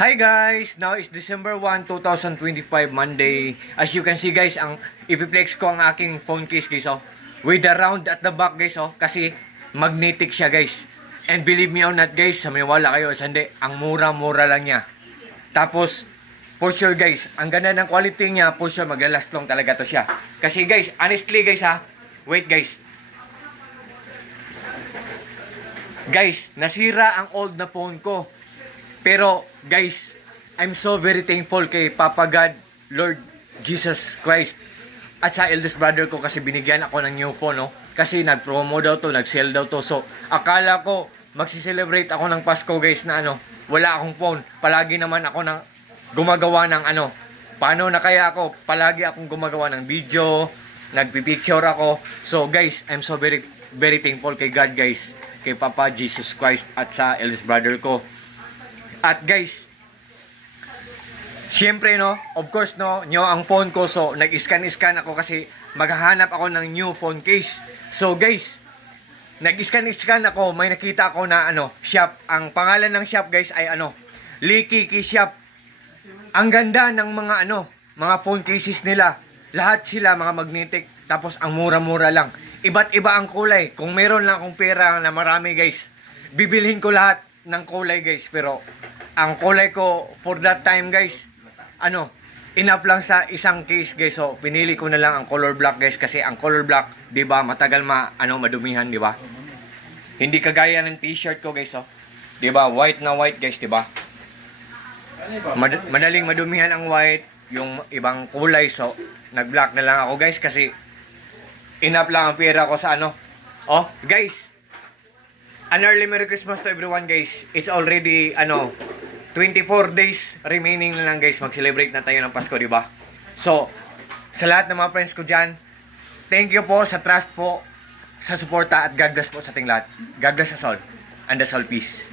Hi guys! Now is December 1, 2025, Monday. As you can see guys, ang ipiplex ko ang aking phone case guys, oh. With the round at the back guys, oh. Kasi magnetic siya guys. And believe me or not guys, sa maniwala kayo o hindi, ang mura-mura lang niya. Tapos, for sure guys, ang ganda ng quality niya, for sure maglalast long talaga to siya. Kasi guys, honestly guys ha, wait guys. Guys, nasira ang old na phone ko. Pero guys, I'm so very thankful kay Papa God, Lord Jesus Christ. At sa eldest brother ko kasi binigyan ako ng new phone, no? Kasi nag-promo daw to, nag-sell daw to. So, akala ko magsi-celebrate ako ng Pasko guys na wala akong phone. Palagi naman ako gumagawa ng paano na kaya ako? Palagi akong gumagawa ng video, nagpipicture ako. So guys, I'm so very, very thankful kay God guys. Kay Papa Jesus Christ at sa eldest brother ko. At guys, syempre no, of course no, nyo ang phone ko, so nag-scan ako kasi maghahanap ako ng new phone case. So guys, nag-scan ako, may nakita ako na shop. Ang pangalan ng shop guys ay Likiki Shop. Ang ganda ng mga mga phone cases nila. Lahat sila mga magnetic, tapos ang mura-mura lang. Iba't iba ang kulay. Kung meron lang akong pera na marami guys, bibilhin ko lahat ng kulay guys. Pero ang kulay ko for that time guys, enough lang sa isang case guys. So pinili ko na lang ang color black guys, kasi ang color black, 'di ba, matagal madumihan, 'di ba? Hindi kagaya ng t-shirt ko guys, 'di ba? White na white guys, 'di ba? Madaling madumihan ang white, yung ibang kulay, so nag-black na lang ako guys kasi enough lang ang pera ko sa Oh, guys, an early Merry Christmas to everyone guys. It's already 24 days remaining na lang guys, mag-celebrate na tayo ng Pasko, di ba? So, sa lahat ng mga friends ko dyan, thank you po sa trust po, sa suporta, at God bless po sa ating lahat. God bless us all, and that's all, peace.